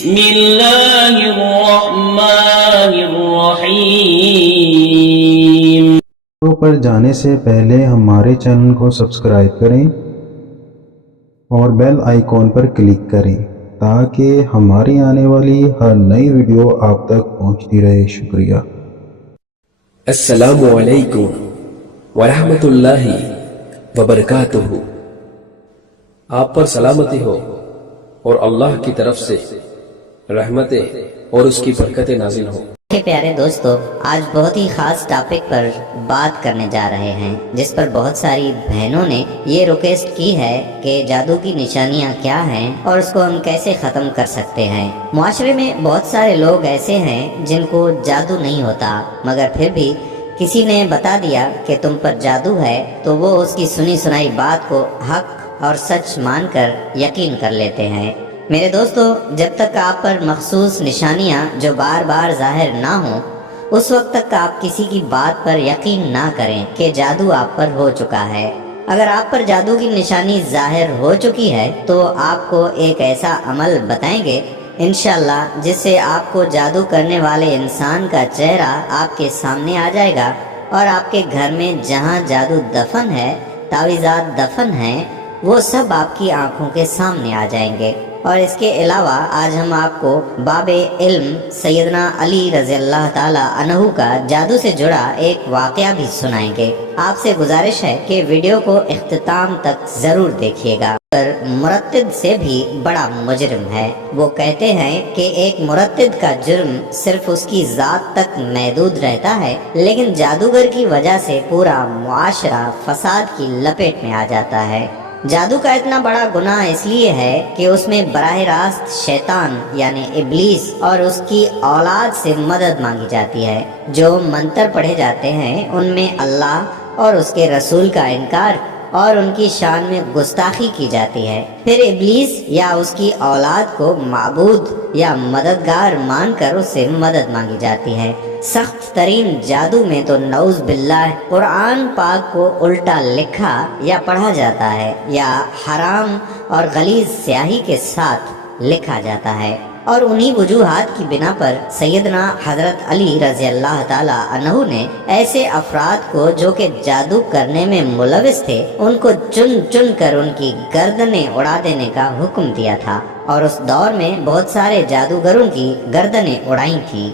بسم اللہ الرحمن الرحیم۔ پر جانے سے پہلے ہمارے چینل کو سبسکرائب کریں اور بیل آئیکن پر کلک کریں تاکہ ہماری آنے والی ہر نئی ویڈیو آپ تک پہنچتی رہے۔ شکریہ۔ السلام علیکم ورحمۃ اللہ وبرکاتہ۔ آپ پر سلامتی ہو اور اللہ کی طرف سے رحمتیں اور اس کی برکتیں نازل ہو۔ پیارے دوستو، آج بہت ہی خاص ٹاپک پر بات کرنے جا رہے ہیں، جس پر بہت ساری بہنوں نے یہ ریکویسٹ کی ہے کہ جادو کی نشانیاں کیا ہیں اور اس کو ہم کیسے ختم کر سکتے ہیں۔ معاشرے میں بہت سارے لوگ ایسے ہیں جن کو جادو نہیں ہوتا، مگر پھر بھی کسی نے بتا دیا کہ تم پر جادو ہے تو وہ اس کی سنی سنائی بات کو حق اور سچ مان کر یقین کر لیتے ہیں۔ میرے دوستو، جب تک آپ پر مخصوص نشانیاں جو بار بار ظاہر نہ ہوں، اس وقت تک آپ کسی کی بات پر یقین نہ کریں کہ جادو آپ پر ہو چکا ہے۔ اگر آپ پر جادو کی نشانی ظاہر ہو چکی ہے تو آپ کو ایک ایسا عمل بتائیں گے انشاءاللہ جس سے آپ کو جادو کرنے والے انسان کا چہرہ آپ کے سامنے آ جائے گا، اور آپ کے گھر میں جہاں جادو دفن ہے، تعویذات دفن ہیں، وہ سب آپ کی آنکھوں کے سامنے آ جائیں گے۔ اور اس کے علاوہ آج ہم آپ کو باب علم سیدنا علی رضی اللہ تعالی عنہ کا جادو سے جڑا ایک واقعہ بھی سنائیں گے۔ آپ سے گزارش ہے کہ ویڈیو کو اختتام تک ضرور دیکھیے گا۔ مرتد سے بھی بڑا مجرم ہے۔ وہ کہتے ہیں کہ ایک مرتد کا جرم صرف اس کی ذات تک محدود رہتا ہے، لیکن جادوگر کی وجہ سے پورا معاشرہ فساد کی لپیٹ میں آ جاتا ہے۔ جادو کا اتنا بڑا گناہ اس لیے ہے کہ اس میں براہ راست شیطان یعنی ابلیس اور اس کی اولاد سے مدد مانگی جاتی ہے۔ جو منتر پڑھے جاتے ہیں ان میں اللہ اور اس کے رسول کا انکار اور ان کی شان میں گستاخی کی جاتی ہے۔ پھر ابلیس یا اس کی اولاد کو معبود یا مددگار مان کر اس سے مدد مانگی جاتی ہے۔ سخت ترین جادو میں تو نعوذ باللہ قرآن پاک کو الٹا لکھا یا پڑھا جاتا ہے، یا حرام اور غلیظ سیاہی کے ساتھ لکھا جاتا ہے، اور انہی وجوہات کی بنا پر سیدنا حضرت علی رضی اللہ تعالی عنہ نے ایسے افراد کو جو کہ جادو کرنے میں ملوث تھے ان کو چن چن کر ان کی گردنیں اڑا دینے کا حکم دیا تھا، اور اس دور میں بہت سارے جادوگروں کی گردنیں اڑائی تھیں۔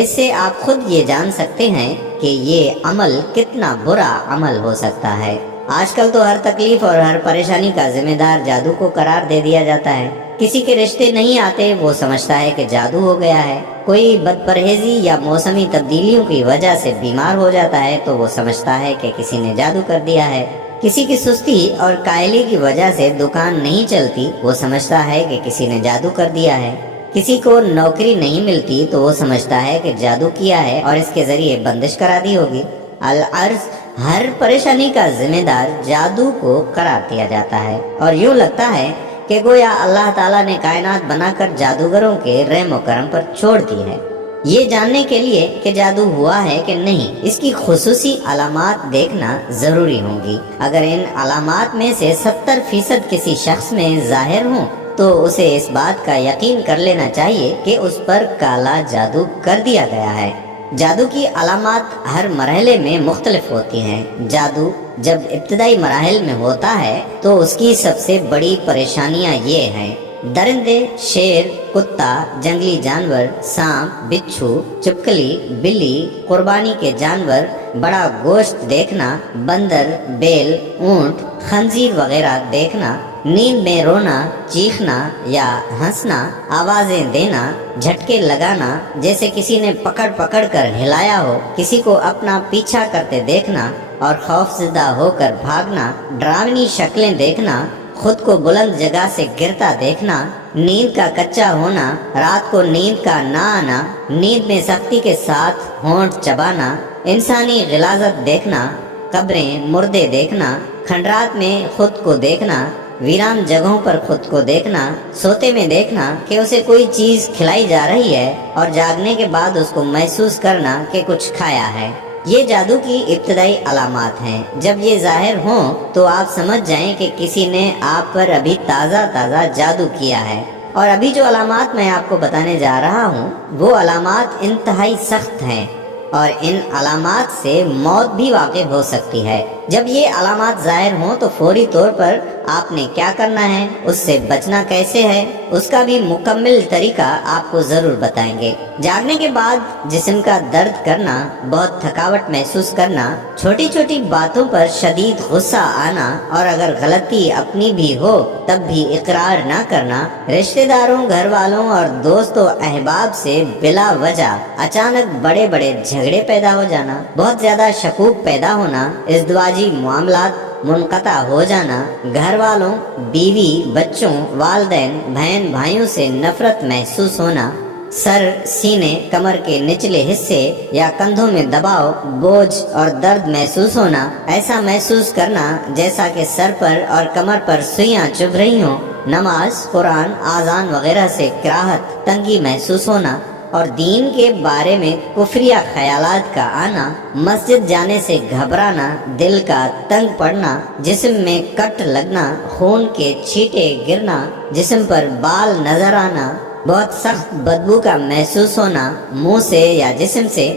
اس سے آپ خود یہ جان سکتے ہیں کہ یہ عمل کتنا برا عمل ہو سکتا ہے۔ آج کل تو ہر تکلیف اور ہر پریشانی کا ذمہ دار جادو کو قرار دے دیا جاتا ہے۔ کسی کے رشتے نہیں آتے، وہ سمجھتا ہے کہ جادو ہو گیا ہے۔ کوئی بد پرہیزی یا موسمی تبدیلیوں کی وجہ سے بیمار ہو جاتا ہے تو وہ سمجھتا ہے کہ کسی نے جادو کر دیا ہے۔ کسی کی سستی اور کائلی کی وجہ سے دکان نہیں چلتی، وہ سمجھتا ہے کہ کسی نے جادو کر دیا ہے۔ کسی کو نوکری نہیں ملتی تو وہ سمجھتا ہے کہ جادو کیا ہے اور اس کے ذریعے بندش کرا دی ہوگی۔ العرض ہر پریشانی کا ذمہ دار جادو کو قرار دیا جاتا ہے، اور یوں لگتا ہے کہ گویا اللہ تعالیٰ نے کائنات بنا کر جادوگروں کے رحم و کرم پر چھوڑ دی ہے۔ یہ جاننے کے لیے کہ جادو ہوا ہے کہ نہیں، اس کی خصوصی علامات دیکھنا ضروری ہوں گی۔ اگر ان علامات میں سے 70% کسی شخص میں ظاہر ہوں تو اسے اس بات کا یقین کر لینا چاہیے کہ اس پر کالا جادو کر دیا گیا ہے۔ جادو کی علامات ہر مرحلے میں مختلف ہوتی ہیں۔ جادو جب ابتدائی مراحل میں ہوتا ہے تو اس کی سب سے بڑی پریشانیاں یہ ہیں: درندے، شیر، کتا، جنگلی جانور، سانپ، بچھو، چپکلی، بلی، قربانی کے جانور، بڑا گوشت دیکھنا، بندر، بیل، اونٹ، خنزیر وغیرہ دیکھنا، نیند میں رونا، چیخنا یا ہنسنا، آوازیں دینا، جھٹکے لگانا جیسے کسی نے پکڑ پکڑ کر ہلایا ہو، کسی کو اپنا پیچھا کرتے دیکھنا اور خوفزدہ ہو کر بھاگنا، ڈراؤنی شکلیں دیکھنا، خود کو بلند جگہ سے گرتا دیکھنا، نیند کا کچا ہونا، رات کو نیند کا نہ آنا، نیند میں سختی کے ساتھ ہونٹ چبانا، انسانی غلاظت دیکھنا، قبریں، مردے دیکھنا، کھنڈرات میں خود کو دیکھنا، ویران جگہوں پر خود کو دیکھنا، سوتے میں دیکھنا کہ اسے کوئی چیز کھلائی جا رہی ہے اور جاگنے کے بعد اس کو محسوس کرنا کہ کچھ کھایا ہے۔ یہ جادو کی ابتدائی علامات ہیں۔ جب یہ ظاہر ہوں تو آپ سمجھ جائیں کہ کسی نے آپ پر ابھی تازہ جادو کیا ہے۔ اور ابھی جو علامات میں آپ کو بتانے جا رہا ہوں وہ علامات انتہائی سخت ہیں اور ان علامات سے موت بھی واقع ہو سکتی ہے۔ جب یہ علامات ظاہر ہوں تو فوری طور پر آپ نے کیا کرنا ہے، اس سے بچنا کیسے ہے، اس کا بھی مکمل طریقہ آپ کو ضرور بتائیں گے۔ جاگنے کے بعد جسم کا درد کرنا، بہت تھکاوٹ محسوس کرنا، چھوٹی چھوٹی باتوں پر شدید غصہ آنا، اور اگر غلطی اپنی بھی ہو تب بھی اقرار نہ کرنا، رشتہ داروں، گھر والوں اور دوستوں احباب سے بلا وجہ اچانک بڑے بڑے جھگڑے پیدا ہو جانا، بہت زیادہ شکوک پیدا ہونا، ازدواجی معاملات منقطع ہو جانا، گھر والوں، بیوی، بچوں، والدین، بہن بھائیوں سے نفرت محسوس ہونا، سر، سینے، کمر کے نچلے حصے یا کندھوں میں دباؤ، بوجھ اور درد محسوس ہونا، ایسا محسوس کرنا جیسا کہ سر پر اور کمر پر سوئیاں چبھ رہی ہوں، نماز، قرآن، اذان وغیرہ سے کراہت، تنگی محسوس ہونا، اور دین کے بارے میں کفریہ خیالات کا آنا، مسجد جانے سے گھبرانا، دل کا تنگ پڑنا، جسم میں کٹ لگنا، خون کے چھینٹے گرنا، جسم پر بال نظر آنا، بہت سخت بدبو کا محسوس ہونا منہ سے یا جسم سے،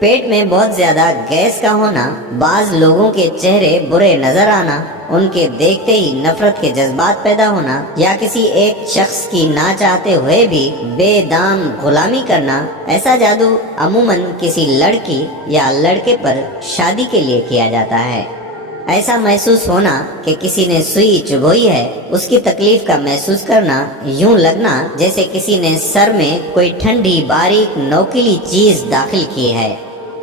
پیٹ میں بہت زیادہ گیس کا ہونا، بعض لوگوں کے چہرے برے نظر آنا، ان کے دیکھتے ہی نفرت کے جذبات پیدا ہونا، یا کسی ایک شخص کی نہ چاہتے ہوئے بھی بے دام غلامی کرنا۔ ایسا جادو عموماً کسی لڑکی یا لڑکے پر شادی کے لیے کیا جاتا ہے۔ ایسا محسوس ہونا کہ کسی نے سوئی چبھوئی ہے، اس کی تکلیف کا محسوس کرنا، یوں لگنا جیسے کسی نے سر میں کوئی ٹھنڈی باریک نوکیلی چیز داخل کی ہے۔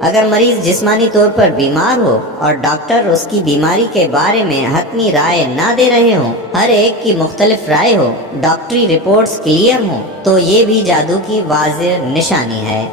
اگر مریض جسمانی طور پر بیمار ہو اور ڈاکٹر اس کی بیماری کے بارے میں حتمی رائے نہ دے رہے ہوں، ہر ایک کی مختلف رائے ہو، ڈاکٹری رپورٹس کلیئر ہوں، تو یہ بھی جادو کی واضح نشانی ہے۔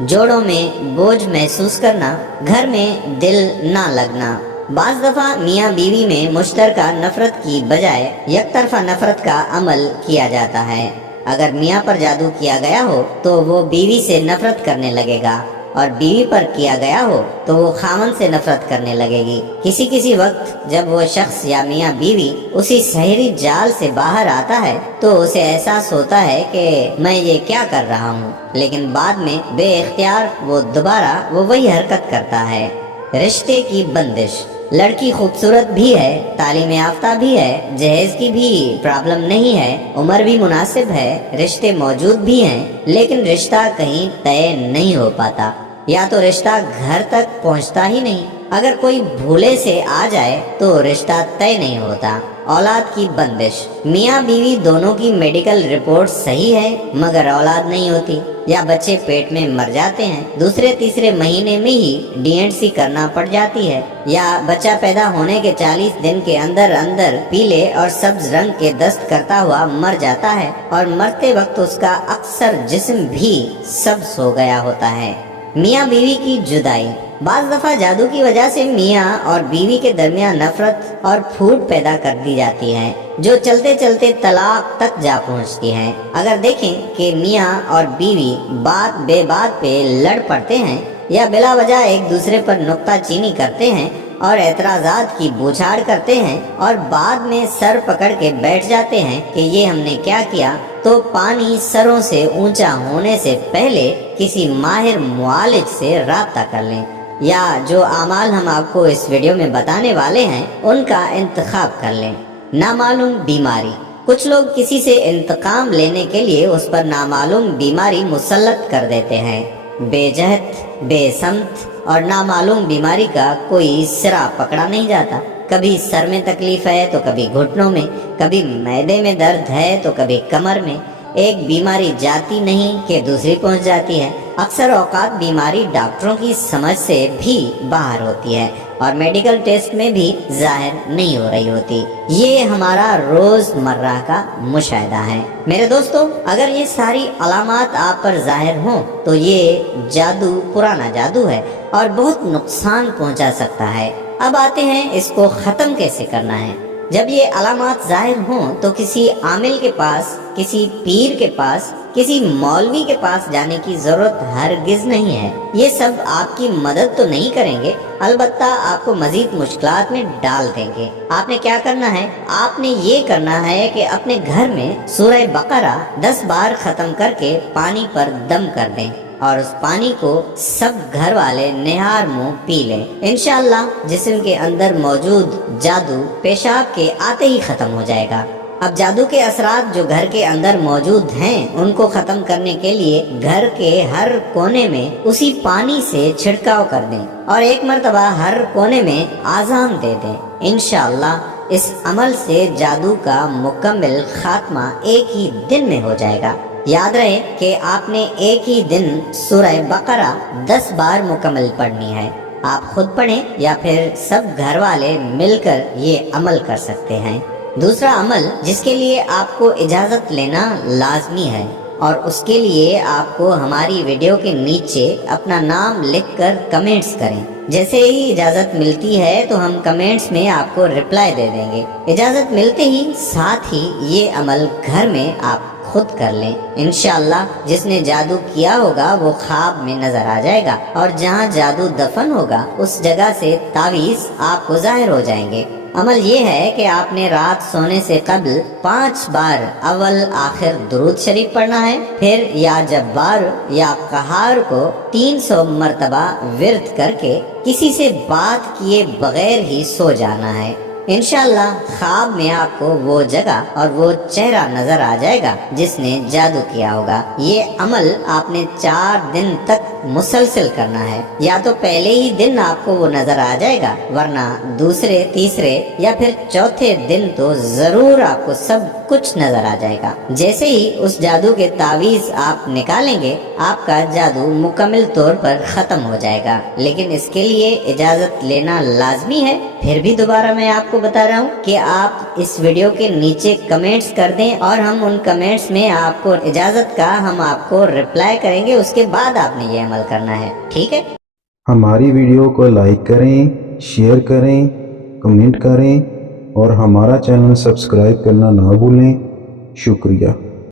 جوڑوں میں بوجھ محسوس کرنا، گھر میں دل نہ لگنا، بعض دفعہ میاں بیوی میں مشترکہ نفرت کی بجائے یک طرفہ نفرت کا عمل کیا جاتا ہے۔ اگر میاں پر جادو کیا گیا ہو تو وہ بیوی سے نفرت کرنے لگے گا، اور بیوی پر کیا گیا ہو تو وہ خامن سے نفرت کرنے لگے گی۔ کسی وقت جب وہ شخص یا میاں بیوی اسی سحری جال سے باہر آتا ہے تو اسے احساس ہوتا ہے کہ میں یہ کیا کر رہا ہوں، لیکن بعد میں بے اختیار وہ دوبارہ وہی حرکت کرتا ہے۔ رشتے کی بندش، لڑکی خوبصورت بھی ہے، تعلیم یافتہ بھی ہے، جہیز کی بھی پرابلم نہیں ہے، عمر بھی مناسب ہے، رشتے موجود بھی ہیں، لیکن رشتہ کہیں طے نہیں ہو پاتا، یا تو رشتہ گھر تک پہنچتا ہی نہیں، اگر کوئی بھولے سے آ جائے تو رشتہ طے نہیں ہوتا۔ اولاد کی بندش، میاں بیوی دونوں کی میڈیکل رپورٹ صحیح ہے مگر اولاد نہیں ہوتی، یا بچے پیٹ میں مر جاتے ہیں، دوسرے تیسرے مہینے میں ہی DNC کرنا پڑ جاتی ہے، یا بچہ پیدا ہونے کے 40 دن کے اندر پیلے اور سبز رنگ کے دست کرتا ہوا مر جاتا ہے، اور مرتے وقت اس کا اکثر جسم بھی سبز ہو گیا ہوتا ہے۔ میاں بیوی کی جدائی، بعض دفعہ جادو کی وجہ سے میاں اور بیوی کے درمیان نفرت اور پھوٹ پیدا کر دی جاتی ہے، جو چلتے چلتے طلاق تک جا پہنچتی ہے۔ اگر دیکھیں کہ میاں اور بیوی بات بے بات پہ لڑ پڑتے ہیں یا بلا وجہ ایک دوسرے پر نکتہ چینی کرتے ہیں اور اعتراضات کی بوچھاڑ کرتے ہیں اور بعد میں سر پکڑ کے بیٹھ جاتے ہیں کہ یہ ہم نے کیا کیا، تو پانی سروں سے اونچا ہونے سے پہلے کسی ماہر معالج سے رابطہ کر لیں، یا جو اعمال ہم آپ کو اس ویڈیو میں بتانے والے ہیں ان کا انتخاب کر لیں۔ نامعلوم بیماری، کچھ لوگ کسی سے انتقام لینے کے لیے اس پر نامعلوم بیماری مسلط کر دیتے ہیں۔ بے جہت، بے سمت اور نامعلوم بیماری کا کوئی سرا پکڑا نہیں جاتا، کبھی سر میں تکلیف ہے تو کبھی گھٹنوں میں، کبھی معدے میں درد ہے تو کبھی کمر میں، ایک بیماری جاتی نہیں کہ دوسری پہنچ جاتی ہے۔ اکثر اوقات بیماری ڈاکٹروں کی سمجھ سے بھی باہر ہوتی ہے اور میڈیکل ٹیسٹ میں بھی ظاہر نہیں ہو رہی ہوتی۔ یہ ہمارا روز مرہ کا مشاہدہ ہے۔ میرے دوستو، اگر یہ ساری علامات آپ پر ظاہر ہوں تو یہ جادو پرانا جادو ہے اور بہت نقصان پہنچا سکتا ہے۔ اب آتے ہیں اس کو ختم کیسے کرنا ہے۔ جب یہ علامات ظاہر ہوں تو کسی عامل کے پاس، کسی پیر کے پاس، کسی مولوی کے پاس جانے کی ضرورت ہرگز نہیں ہے۔ یہ سب آپ کی مدد تو نہیں کریں گے، البتہ آپ کو مزید مشکلات میں ڈال دیں گے۔ آپ نے کیا کرنا ہے؟ آپ نے یہ کرنا ہے کہ اپنے گھر میں سورہ بقرہ 10 بار ختم کر کے پانی پر دم کر دیں اور اس پانی کو سب گھر والے نہار منہ پی لیں۔ انشاءاللہ جسم کے اندر موجود جادو پیشاب کے آتے ہی ختم ہو جائے گا۔ اب جادو کے اثرات جو گھر کے اندر موجود ہیں ان کو ختم کرنے کے لیے گھر کے ہر کونے میں اسی پانی سے چھڑکاؤ کر دیں اور ایک مرتبہ ہر کونے میں آذان دے دیں۔ انشاءاللہ اس عمل سے جادو کا مکمل خاتمہ ایک ہی دن میں ہو جائے گا۔ یاد رہے کہ آپ نے ایک ہی دن سورہ بقرہ 10 بار مکمل پڑھنی ہے۔ آپ خود پڑھیں یا پھر سب گھر والے مل کر یہ عمل کر سکتے ہیں۔ دوسرا عمل جس کے لیے آپ کو اجازت لینا لازمی ہے اور اس کے لیے آپ کو ہماری ویڈیو کے نیچے اپنا نام لکھ کر کمنٹس کریں۔ جیسے ہی اجازت ملتی ہے تو ہم کمنٹس میں آپ کو رپلائی دے دیں گے۔ اجازت ملتے ہی ساتھ ہی یہ عمل گھر میں آپ خود کر لیں۔ انشاءاللہ جس نے جادو کیا ہوگا وہ خواب میں نظر آ جائے گا اور جہاں جادو دفن ہوگا اس جگہ سے تعویذ آپ کو ظاہر ہو جائیں گے۔ عمل یہ ہے کہ آپ نے رات سونے سے قبل 5 بار اول آخر درود شریف پڑھنا ہے، پھر یا جبار یا قہار کو 300 مرتبہ ورد کر کے کسی سے بات کیے بغیر ہی سو جانا ہے۔ انشاءاللہ خواب میں آپ کو وہ جگہ اور وہ چہرہ نظر آ جائے گا جس نے جادو کیا ہوگا۔ یہ عمل آپ نے 4 دن تک مسلسل کرنا ہے۔ یا تو پہلے ہی دن آپ کو وہ نظر آ جائے گا، ورنہ دوسرے، تیسرے یا پھر چوتھے دن تو ضرور آپ کو سب کچھ نظر آ جائے گا۔ جیسے ہی اس جادو کے تعویذ آپ نکالیں گے آپ کا جادو مکمل طور پر ختم ہو جائے گا، لیکن اس کے لیے اجازت لینا لازمی ہے۔ پھر بھی دوبارہ میں آپ کو بتا رہا ہوں کہ آپ اس ویڈیو کے نیچے کمنٹس کر دیں اور ہم ان کمنٹس میں آپ کو اجازت کا ہم آپ کو رپلائی کریں گے، اس کے بعد آپ نے یہ عمل کرنا ہے، ٹھیک ہے؟ ہماری ویڈیو کو لائک کریں، شیئر کریں، کمنٹ کریں اور ہمارا چینل سبسکرائب کرنا نہ بھولیں۔ شکریہ۔